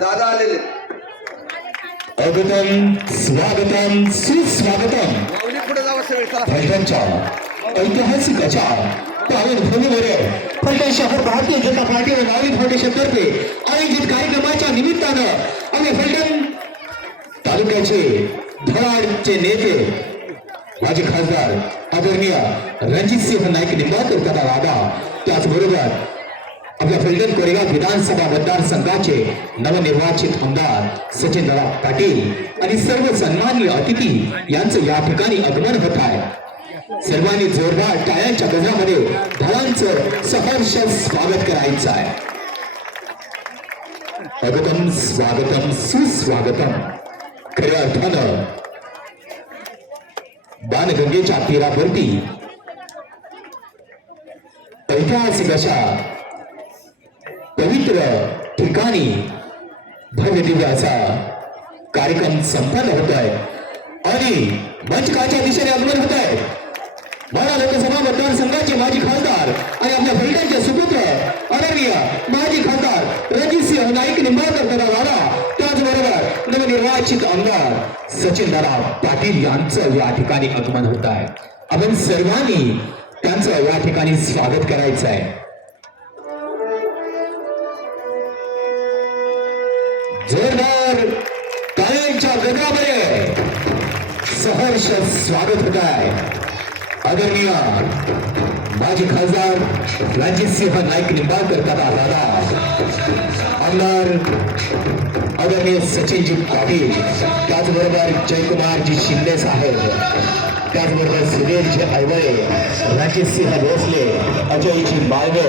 दादा आलेले. अगतम स्वागतम सुस्वागतम. पुढे जावं सगळे चला. फलटणच्या ऐतिहासिक अशा पावन भूमीवर फलटण शहर भारतीय जनता पार्टी व नागरी फाउंडेशन तर्फे आयोजित कार्यक्रमाच्या निमित्तानं आम्ही फलटण तालुक्याचे धडाडचे नेते माजी खासदार आदरणीय रणजितसिंह नाईक निंबाळकर दादा त्याचबरोबर आपल्या फलटण कोरेगाव विधानसभा मतदारसंघाचे नवनिर्वाचित आमदार सचिन दादा पाटील आणि सर्व सन्मान्य अतिथी यांचं या ठिकाणी आगमन होत आहे. सर्वांनी जोरदार टाळ्यांच्या गजरामध्ये धळांचं सहर्ष स्वागत करायचं आहे. अगतम स्वागतम सुस्वागतम. खऱ्या अर्थानं बाणगंगेच्या तीरावरती ऐतिहासिक अशा पवित्र ठिकाणी भव्य दिव्य असा कार्यक्रम संपन्न होत आहे. आणि मंचकाच्या दिशेने अगमन होत आहे. माडा लोकसभा मतदारसंघाचे माजी खासदार आणि आपल्या फलटणचे सुपुत्र अनन्य माजी खासदार रणजितसिंह नाईक निंबाळकर दादा दादा त्याचबरोबर नवनिर्वाचित आमदार सचिन दादा पाटील यांचं या ठिकाणी आगमन होत आहे. आपण सर्वांनी त्यांचं या ठिकाणी स्वागत करायचं आहे. जोरदार टाळ्यांच्या गजरामध्ये सहर्ष स्वागत होत आहे. आदरणीय माजी खासदार रणजितसिंह नाईक निंबाळकर दादा दादा आमदार आदरणीय सचिनजी पाटील त्याचबरोबर जयकुमारजी शिंदे साहेब त्याचबरोबर सुधीरजी ऐवळे रणजितसिंह भोसले अजयजी माळवे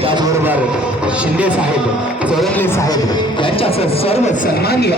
त्याचबरोबर शिंदे साहेब चोरंले साहेब यांच्यासह सर्व सन्माननीय